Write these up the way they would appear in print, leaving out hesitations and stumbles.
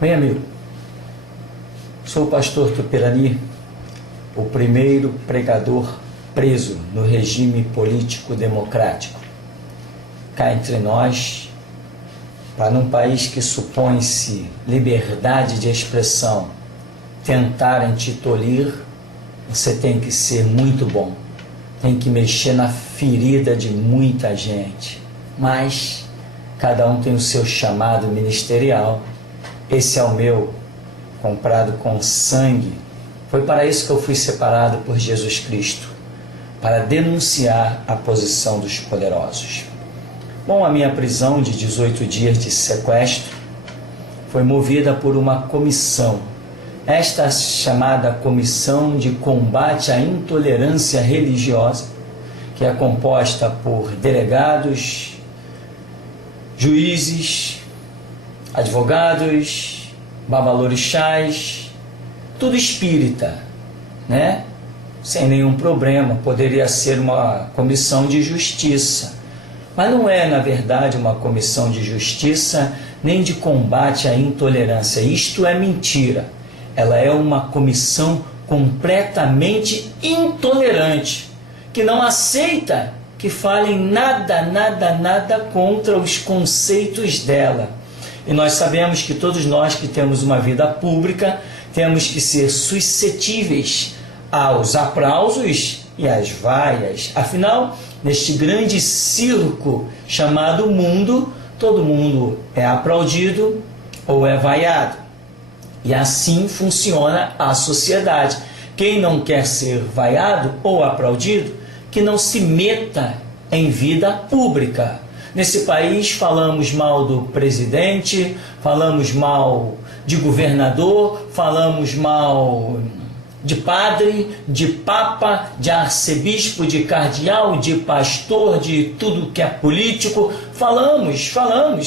Bem, amigo, sou o pastor Tupirani, o primeiro pregador preso no regime político democrático. Cá entre nós, para num país que supõe-se liberdade de expressão, tentarem te tolir, você tem que ser muito bom, tem que mexer na ferida de muita gente, mas cada um tem o seu chamado ministerial. Esse é o meu, comprado com sangue. Foi para isso que eu fui separado por Jesus Cristo, para denunciar a posição dos poderosos. Bom, a minha prisão de 18 dias de sequestro foi movida por uma comissão, esta chamada Comissão de Combate à Intolerância Religiosa, que é composta por delegados, juízes, advogados, babalorixás, tudo espírita, né? Sem nenhum problema, poderia ser uma comissão de justiça, mas não é, na verdade, uma comissão de justiça nem de combate à intolerância. Isto é mentira. Ela é uma comissão completamente intolerante, que não aceita que falem nada contra os conceitos dela. E nós sabemos que todos nós que temos uma vida pública temos que ser suscetíveis aos aplausos e às vaias. Afinal, neste grande circo chamado mundo, todo mundo é aplaudido ou é vaiado. E assim funciona a sociedade. Quem não quer ser vaiado ou aplaudido, que não se meta em vida pública. Nesse país falamos mal do presidente, falamos mal de governador, falamos mal de padre, de papa, de arcebispo, de cardeal, de pastor, de tudo que é político. Falamos.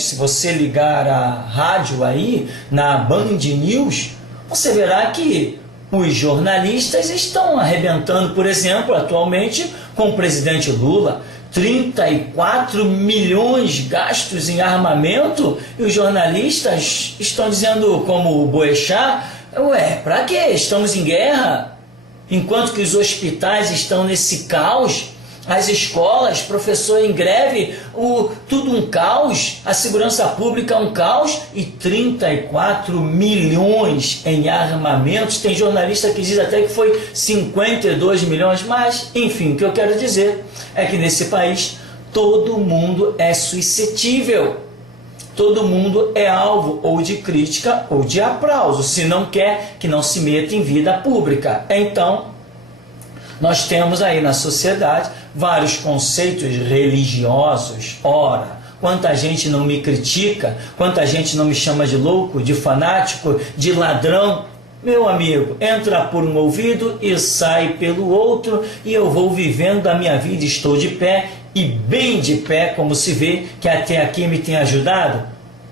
Se você ligar a rádio aí, na Band News, você verá que os jornalistas estão arrebentando, por exemplo, atualmente com o presidente Lula. 34 milhões gastos em armamento, e os jornalistas estão dizendo, como o Boechat, para quê? Estamos em guerra? Enquanto que os hospitais estão nesse caos, as escolas, professor em greve, tudo um caos, a segurança pública é um caos, e 34 milhões em armamentos. Tem jornalista que diz até que foi 52 milhões, mas, enfim, o que eu quero dizer é que nesse país todo mundo é suscetível. Todo mundo é alvo ou de crítica ou de aplauso, se não quer que não se meta em vida pública. Então, nós temos aí na sociedade vários conceitos religiosos. Ora, quanta gente não me critica, quanta gente não me chama de louco, de fanático, de ladrão. Meu amigo, entra por um ouvido e sai pelo outro, e eu vou vivendo a minha vida, estou de pé, e bem de pé, como se vê, que até aqui me tem ajudado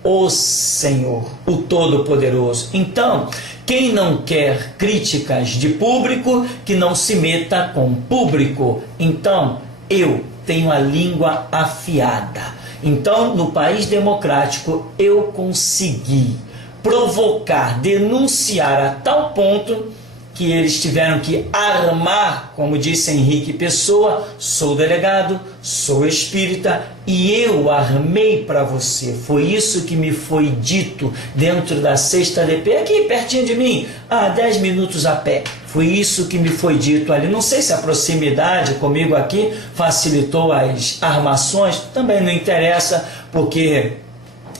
o Senhor, o Todo-Poderoso. Então, quem não quer críticas de público, que não se meta com público. Então, eu tenho a língua afiada. Então, no país democrático, eu consegui provocar, denunciar a tal ponto que eles tiveram que armar, como disse Henrique Pessoa, sou delegado, sou espírita, e eu armei para você. Foi isso que me foi dito dentro da 6ª DP, aqui pertinho de mim, a 10 minutos a pé. Foi isso que me foi dito ali. Não sei se a proximidade comigo aqui facilitou as armações, também não interessa, porque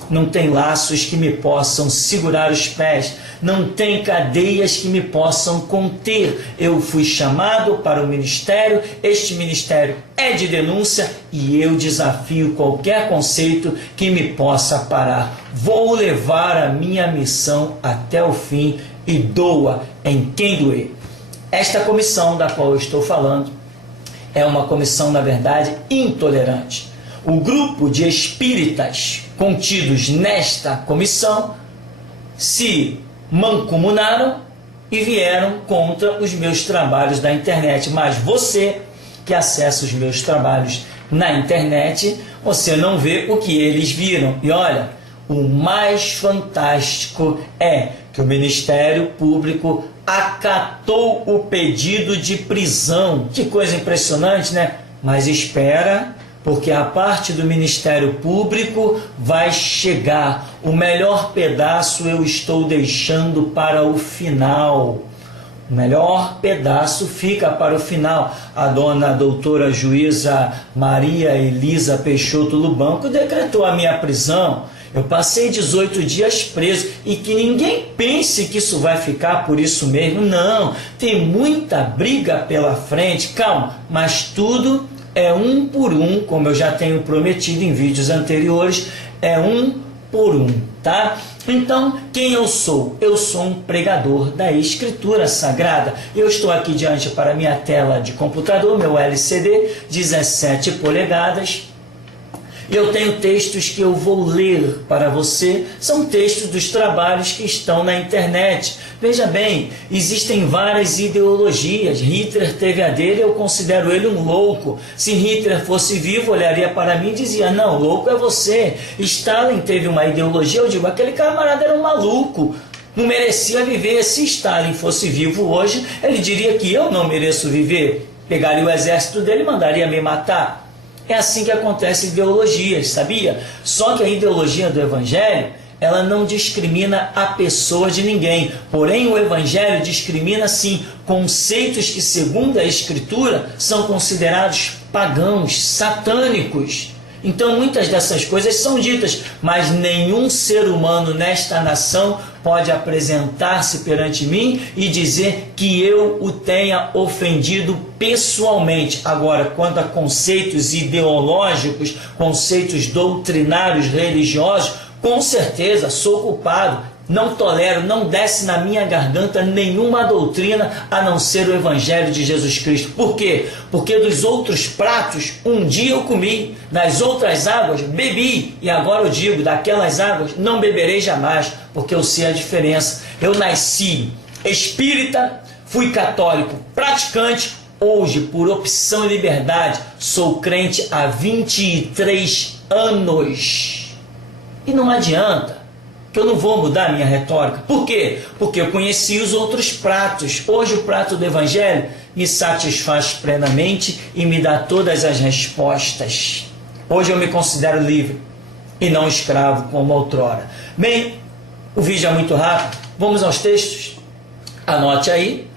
não tem laços que me possam segurar os pés, não tem cadeias que me possam conter. Eu fui chamado para o ministério, este ministério é de denúncia, e eu desafio qualquer conceito que me possa parar. Vou levar a minha missão até o fim, e doa em quem doer. Esta comissão da qual eu estou falando é uma comissão, na verdade, intolerante. O grupo de espíritas contidos nesta comissão se mancomunaram e vieram contra os meus trabalhos da internet. Mas você que acessa os meus trabalhos na internet, você não vê o que eles viram. E olha, o mais fantástico é que o Ministério Público acatou o pedido de prisão. Que coisa impressionante, né? Mas espera, porque a parte do Ministério Público vai chegar. O melhor pedaço eu estou deixando para o final. O melhor pedaço fica para o final. A dona doutora juíza Maria Elisa Peixoto Lubanco decretou a minha prisão. Eu passei 18 dias preso, e que ninguém pense que isso vai ficar por isso mesmo. Não, tem muita briga pela frente. Calma, mas tudo é um por um, como eu já tenho prometido em vídeos anteriores, é um por um, tá? Então, quem eu sou? Eu sou um pregador da Escritura Sagrada. Eu estou aqui diante para minha tela de computador, meu LCD, 17 polegadas. Eu tenho textos que eu vou ler para você, são textos dos trabalhos que estão na internet. Veja bem, existem várias ideologias. Hitler teve a dele, eu considero ele um louco. Se Hitler fosse vivo, olharia para mim e dizia, não, louco é você. Stalin teve uma ideologia, eu digo, aquele camarada era um maluco, não merecia viver. Se Stalin fosse vivo hoje, ele diria que eu não mereço viver. Pegaria o exército dele e mandaria me matar. É assim que acontece ideologias, sabia? Só que a ideologia do Evangelho, ela não discrimina a pessoa de ninguém. Porém, o Evangelho discrimina, sim, conceitos que, segundo a Escritura, são considerados pagãos, satânicos. Então, muitas dessas coisas são ditas, mas nenhum ser humano nesta nação pode apresentar-se perante mim e dizer que eu o tenha ofendido pessoalmente. Agora, quanto a conceitos ideológicos, conceitos doutrinários, religiosos, com certeza sou culpado. Não tolero, não desce na minha garganta nenhuma doutrina a não ser o Evangelho de Jesus Cristo. Por quê? Porque dos outros pratos, um dia eu comi, das outras águas bebi, e agora eu digo, daquelas águas não beberei jamais, porque eu sei a diferença. Eu nasci espírita, fui católico praticante, hoje, por opção e liberdade, sou crente há 23 anos. E não adianta que eu não vou mudar a minha retórica. Por quê? Porque eu conheci os outros pratos. Hoje o prato do Evangelho me satisfaz plenamente e me dá todas as respostas. Hoje eu me considero livre e não escravo como outrora. Bem, o vídeo é muito rápido. Vamos aos textos? Anote aí.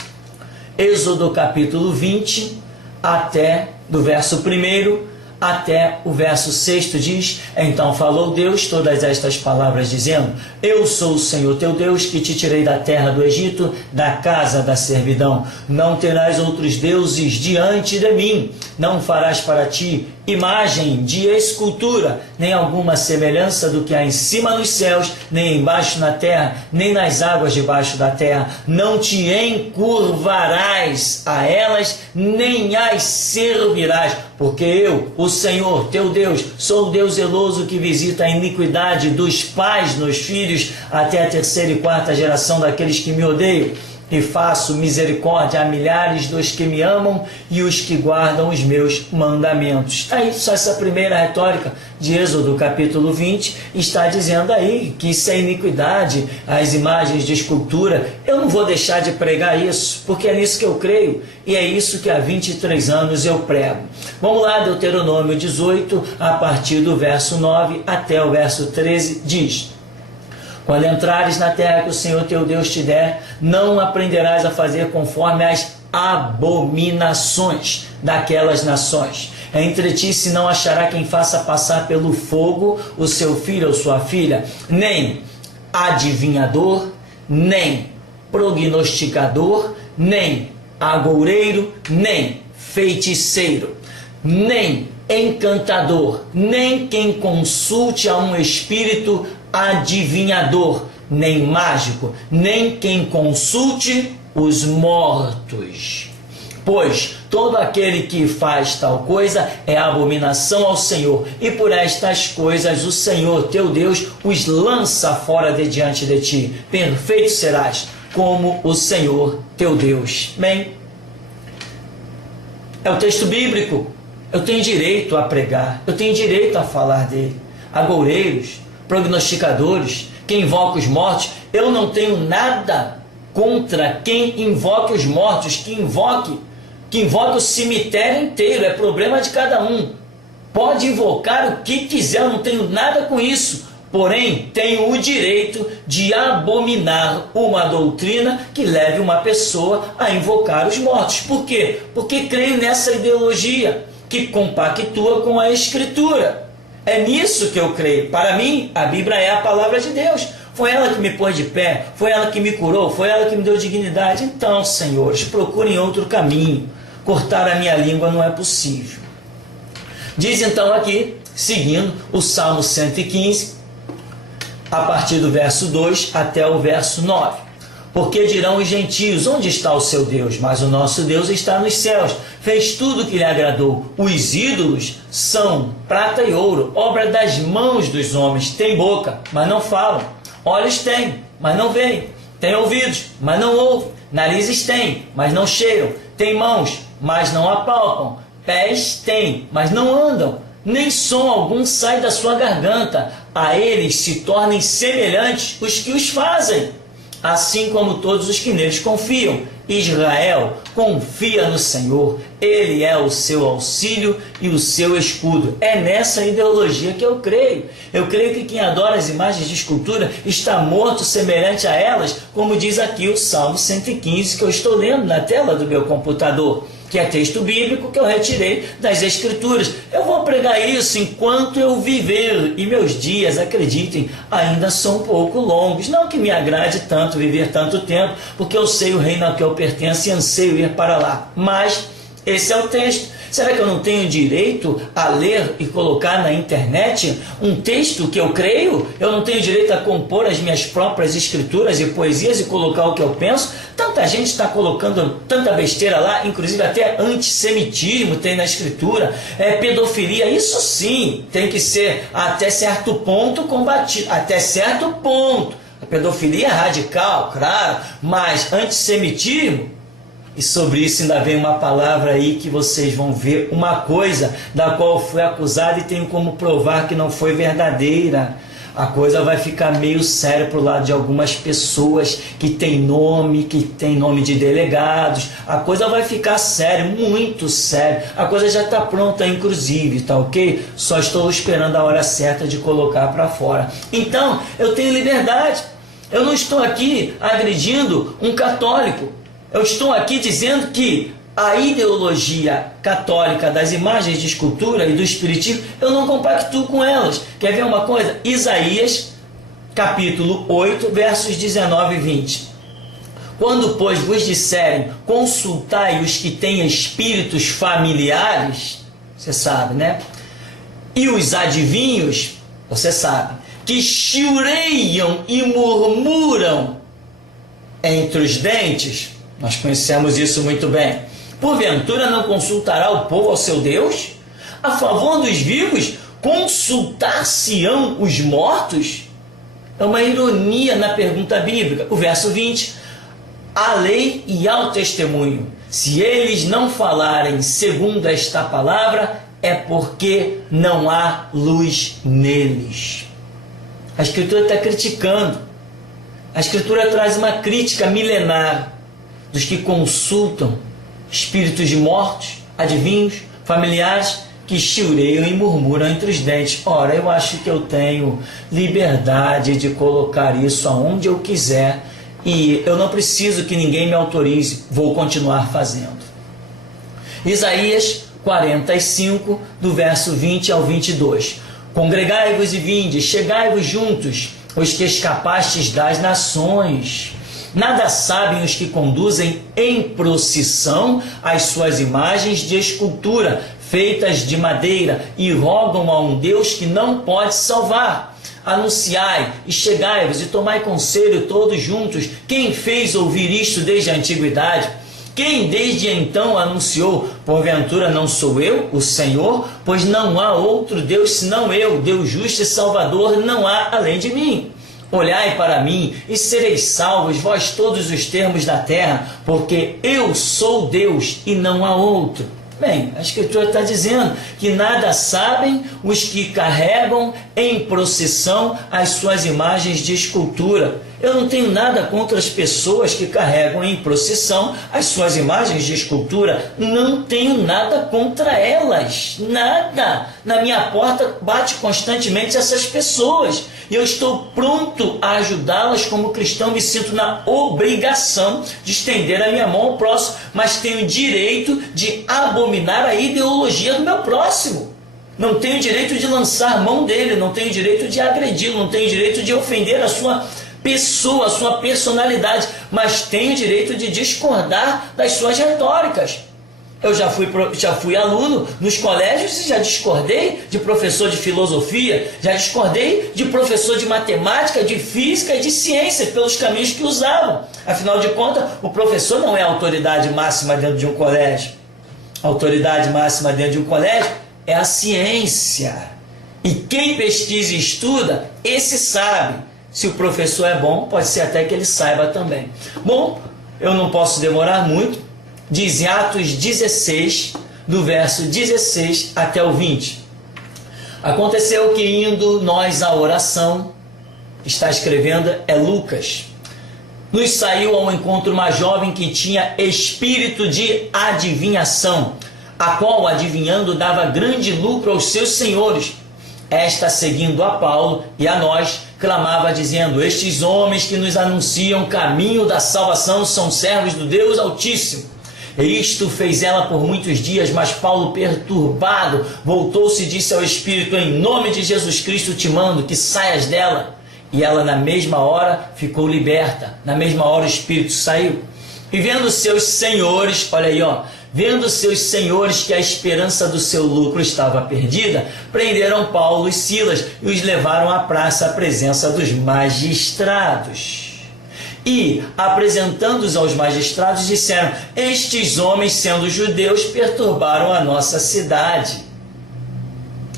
Êxodo capítulo 20, até do verso 1 até o verso 6 diz, então falou Deus todas estas palavras, dizendo, eu sou o Senhor teu Deus, que te tirei da terra do Egito, da casa da servidão. Não terás outros deuses diante de mim. Não farás para ti imagem de escultura, nem alguma semelhança do que há em cima nos céus, nem embaixo na terra, nem nas águas debaixo da terra. Não te encurvarás a elas, nem as servirás, porque eu, o Senhor, teu Deus, sou o Deus zeloso que visita a iniquidade dos pais nos filhos, até a 3ª e 4ª geração daqueles que me odeiam. E faço misericórdia a milhares dos que me amam e os que guardam os meus mandamentos. Está aí, só essa primeira retórica de Êxodo capítulo 20 está dizendo aí que isso é iniquidade, as imagens de escultura. Eu não vou deixar de pregar isso, porque é nisso que eu creio e é isso que há 23 anos eu prego. Vamos lá, Deuteronômio 18, a partir do verso 9 até o verso 13, diz: quando entrares na terra que o Senhor teu Deus te der, não aprenderás a fazer conforme as abominações daquelas nações. Entre ti se não achará quem faça passar pelo fogo o seu filho ou sua filha, nem adivinhador, nem prognosticador, nem agoureiro, nem feiticeiro, nem encantador, nem quem consulte a um espírito adivinhador, nem mágico, nem quem consulte os mortos. Pois todo aquele que faz tal coisa é abominação ao Senhor, e por estas coisas o Senhor teu Deus os lança fora de diante de ti. Perfeito serás, como o Senhor teu Deus. Bem, é o texto bíblico. Eu tenho direito a pregar, eu tenho direito a falar dele. Agoureiros, prognosticadores, quem invoca os mortos. Eu não tenho nada contra quem invoque os mortos, que invoque o cemitério inteiro, é problema de cada um. Pode invocar o que quiser, eu não tenho nada com isso. Porém, tenho o direito de abominar uma doutrina que leve uma pessoa a invocar os mortos. Por quê? Porque creio nessa ideologia que compactua com a Escritura. É nisso que eu creio. Para mim, a Bíblia é a palavra de Deus. Foi ela que me pôs de pé, foi ela que me curou, foi ela que me deu dignidade. Então, senhores, procurem outro caminho. Cortar a minha língua não é possível. Diz então aqui, seguindo o Salmo 115, a partir do verso 2 até o verso 9. Porque dirão os gentios, onde está o seu Deus? Mas o nosso Deus está nos céus, fez tudo o que lhe agradou. Os ídolos são prata e ouro, obra das mãos dos homens. Tem boca, mas não falam. Olhos têm, mas não veem. Tem ouvidos, mas não ouvem. Narizes têm, mas não cheiram. Tem mãos, mas não apalpam. Pés têm, mas não andam. Nem som algum sai da sua garganta. A eles se tornem semelhantes os que os fazem, assim como todos os que neles confiam. Israel confia no Senhor, Ele é o seu auxílio e o seu escudo. É nessa ideologia que eu creio. Eu creio que quem adora as imagens de escultura está morto semelhante a elas, como diz aqui o Salmo 115, que eu estou lendo na tela do meu computador, que é texto bíblico que eu retirei das Escrituras. Eu vou pregar isso enquanto eu viver, e meus dias, acreditem, ainda são um pouco longos. Não que me agrade tanto viver tanto tempo, porque eu sei o reino a que eu pertenço e anseio ir para lá. Mas esse é o texto. Será que eu não tenho direito a ler e colocar na internet um texto que eu creio? Eu não tenho direito a compor as minhas próprias escrituras e poesias e colocar o que eu penso? Tanta gente está colocando tanta besteira lá, inclusive até antissemitismo tem na escritura, pedofilia, isso sim tem que ser até certo ponto combatido, até certo ponto. A pedofilia é radical, claro, mas antissemitismo, e sobre isso ainda vem uma palavra aí que vocês vão ver, uma coisa da qual fui acusado e tenho como provar que não foi verdadeira. A coisa vai ficar meio séria para o lado de algumas pessoas que tem nome de delegados. A coisa vai ficar séria, muito séria. A coisa já está pronta, inclusive, tá ok? Só estou esperando a hora certa de colocar para fora. Então, eu tenho liberdade. Eu não estou aqui agredindo um católico. Eu estou aqui dizendo que a ideologia católica das imagens de escultura e do espiritismo, eu não compactuo com elas. Quer ver uma coisa? Isaías, capítulo 8, versos 19 e 20. Quando, pois, vos disserem, consultai os que têm espíritos familiares, você sabe, né? E os adivinhos, você sabe, que chiureiam e murmuram entre os dentes. Nós conhecemos isso muito bem. Porventura não consultará o povo ao seu Deus? A favor dos vivos, consultar-se-ão os mortos? É uma ironia na pergunta bíblica. O verso 20. À lei e ao testemunho. Se eles não falarem segundo esta palavra, é porque não há luz neles. A Escritura está criticando. A Escritura traz uma crítica milenar dos que consultam espíritos de mortos, adivinhos, familiares, que chiureiam e murmuram entre os dentes. Ora, eu acho que eu tenho liberdade de colocar isso aonde eu quiser e eu não preciso que ninguém me autorize, vou continuar fazendo. Isaías 45, do verso 20 ao 22. Congregai-vos e vinde, chegai-vos juntos, os que escapastes das nações. Nada sabem os que conduzem em procissão as suas imagens de escultura, feitas de madeira, e rogam a um Deus que não pode salvar. Anunciai e chegai-vos e tomai conselho todos juntos. Quem fez ouvir isto desde a antiguidade? Quem desde então anunciou? Porventura não sou eu, o Senhor? Pois não há outro Deus senão eu, Deus justo e salvador, não há além de mim. Olhai para mim e sereis salvos, vós todos os termos da terra, porque eu sou Deus e não há outro. Bem, a Escritura está dizendo que nada sabem os que carregam em procissão as suas imagens de escultura. Eu não tenho nada contra as pessoas que carregam em procissão as suas imagens de escultura. Não tenho nada contra elas. Nada. Na minha porta bate constantemente essas pessoas. E eu estou pronto a ajudá-las como cristão. Me sinto na obrigação de estender a minha mão ao próximo. Mas tenho direito de abominar a ideologia do meu próximo. Não tenho direito de lançar mão dele. Não tenho direito de agredi-lo. Não tenho direito de ofender a sua pessoa, a sua personalidade, mas tenho o direito de discordar das suas retóricas. Eu já fui aluno nos colégios e já discordei de professor de filosofia, já discordei de professor de matemática, de física e de ciências pelos caminhos que usavam. Afinal de contas, o professor não é a autoridade máxima dentro de um colégio. A autoridade máxima dentro de um colégio é a ciência. E quem pesquisa e estuda, esse sabe. Se o professor é bom, pode ser até que ele saiba também. Bom, eu não posso demorar muito. Diz Atos 16, do verso 16 até o 20. Aconteceu que indo nós à oração, está escrevendo, é Lucas, nos saiu ao encontro uma jovem que tinha espírito de adivinhação, a qual, adivinhando, dava grande lucro aos seus senhores. Esta, seguindo a Paulo e a nós, clamava dizendo: estes homens que nos anunciam o caminho da salvação são servos do Deus Altíssimo. E isto fez ela por muitos dias, mas Paulo, perturbado, voltou-se e disse ao Espírito: em nome de Jesus Cristo te mando que saias dela. E ela na mesma hora ficou liberta, na mesma hora o Espírito saiu. E vendo seus senhores, olha aí, vendo seus senhores que a esperança do seu lucro estava perdida, prenderam Paulo e Silas e os levaram à praça à presença dos magistrados. E, apresentando-os aos magistrados, disseram: estes homens, sendo judeus, perturbaram a nossa cidade.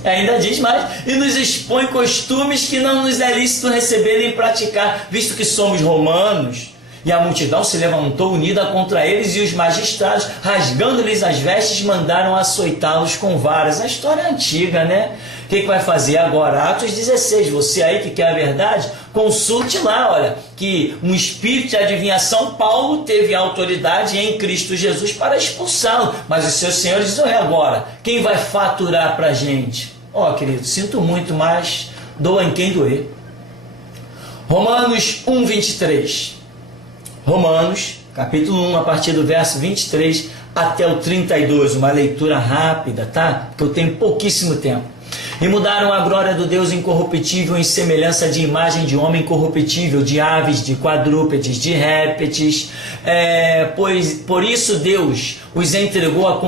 Ainda diz mais: e nos expõe costumes que não nos é lícito receber nem praticar, visto que somos romanos. E a multidão se levantou unida contra eles, e os magistrados, rasgando-lhes as vestes, mandaram açoitá-los com varas. A história é antiga, né? O que vai fazer agora? Atos 16. Você aí que quer a verdade, consulte lá, olha, que um espírito de adivinhação, Paulo teve autoridade em Cristo Jesus para expulsá-lo. Mas os seus senhores dizem: agora, quem vai faturar para a gente? Querido, sinto muito, mas doa em quem doer. Romanos 1, 23. Romanos, capítulo 1, a partir do verso 23 até o 32, uma leitura rápida, tá? Porque eu tenho pouquíssimo tempo. E mudaram a glória do Deus incorruptível em semelhança de imagem de homem corruptível, de aves, de quadrúpedes, de répteis. Pois por isso Deus os entregou à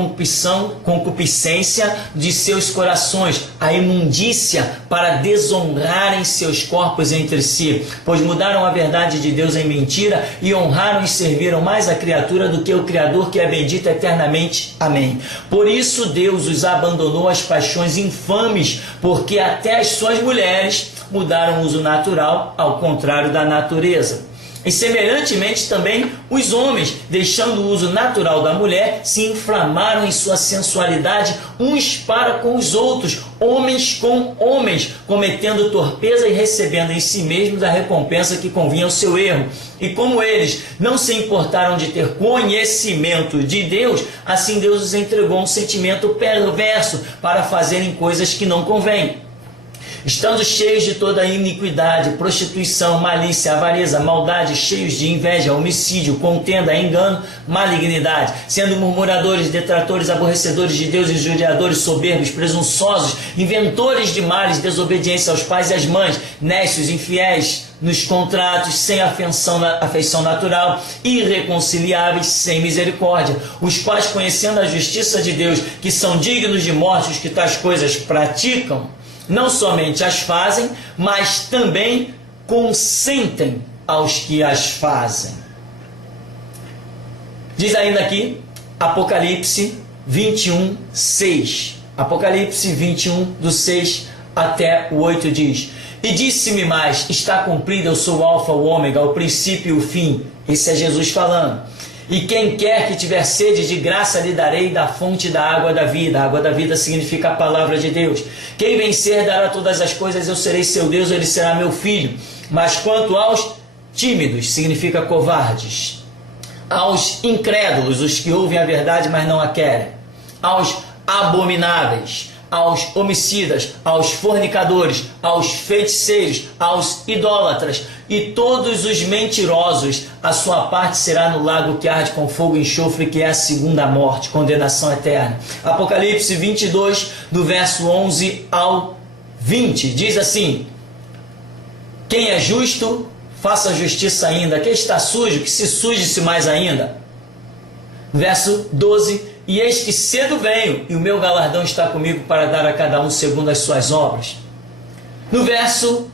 concupiscência de seus corações, à imundícia, para desonrarem seus corpos entre si. Pois mudaram a verdade de Deus em mentira e honraram e serviram mais a criatura do que o Criador, que é bendito eternamente. Amém. Por isso Deus os abandonou às paixões infames, porque até as suas mulheres mudaram o uso natural, ao contrário da natureza. E semelhantemente também os homens, deixando o uso natural da mulher, se inflamaram em sua sensualidade uns para com os outros, homens com homens, cometendo torpeza e recebendo em si mesmos a recompensa que convinha ao seu erro. E como eles não se importaram de ter conhecimento de Deus, assim Deus os entregou um sentimento perverso para fazerem coisas que não convêm. Estando cheios de toda iniquidade, prostituição, malícia, avareza, maldade, cheios de inveja, homicídio, contenda, engano, malignidade, sendo murmuradores, detratores, aborrecedores de Deus, injuriadores, soberbos, presunçosos, inventores de males, desobediência aos pais e às mães, nécios, infiéis nos contratos, sem afeição natural, irreconciliáveis, sem misericórdia, os quais, conhecendo a justiça de Deus, que são dignos de morte os que tais coisas praticam, não somente as fazem, mas também consentem aos que as fazem. Diz ainda aqui, Apocalipse 21, 6. Apocalipse 21, do 6 até o 8 diz: e disse-me mais: está cumprido, eu sou o alfa, o ômega, o princípio e o fim. Esse é Jesus falando. E quem quer que tiver sede de graça lhe darei da fonte da água da vida. A água da vida significa a palavra de Deus. Quem vencer dará todas as coisas, eu serei seu Deus, ele será meu filho. Mas quanto aos tímidos, significa covardes, aos incrédulos, os que ouvem a verdade, mas não a querem, aos abomináveis, aos homicidas, aos fornicadores, aos feiticeiros, aos idólatras e todos os mentirosos, a sua parte será no lago que arde com fogo e enxofre, que é a segunda morte, condenação eterna. Apocalipse 22, do verso 11 ao 20, diz assim: quem é justo, faça justiça ainda. Quem está sujo, que se suje-se mais ainda. Verso 12: e eis que cedo venho, e o meu galardão está comigo para dar a cada um segundo as suas obras. No verso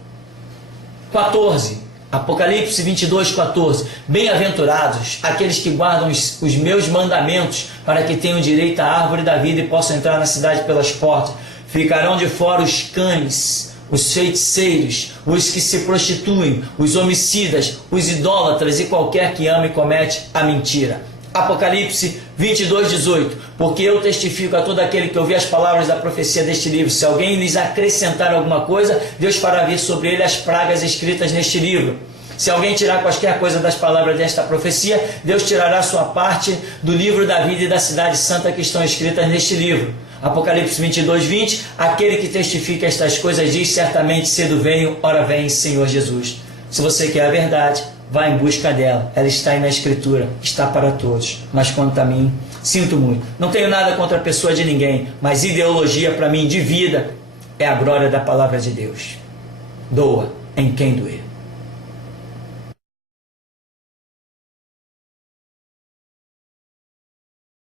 14, Apocalipse 22, 14: bem-aventurados aqueles que guardam os meus mandamentos, para que tenham direito à árvore da vida e possam entrar na cidade pelas portas. Ficarão de fora os cães, os feiticeiros, os que se prostituem, os homicidas, os idólatras e qualquer que ama e comete a mentira. Apocalipse 22, 18: porque eu testifico a todo aquele que ouvir as palavras da profecia deste livro. Se alguém lhes acrescentar alguma coisa, Deus fará vir sobre ele as pragas escritas neste livro. Se alguém tirar qualquer coisa das palavras desta profecia, Deus tirará sua parte do livro da vida e da cidade santa que estão escritas neste livro. Apocalipse 22, 20: aquele que testifica estas coisas diz: certamente cedo venho, ora vem, Senhor Jesus. Se você quer a verdade, vá em busca dela. Ela está aí na Escritura, está para todos. Mas quanto a mim, sinto muito. Não tenho nada contra a pessoa de ninguém, mas ideologia para mim de vida é a glória da palavra de Deus. Doa em quem doer.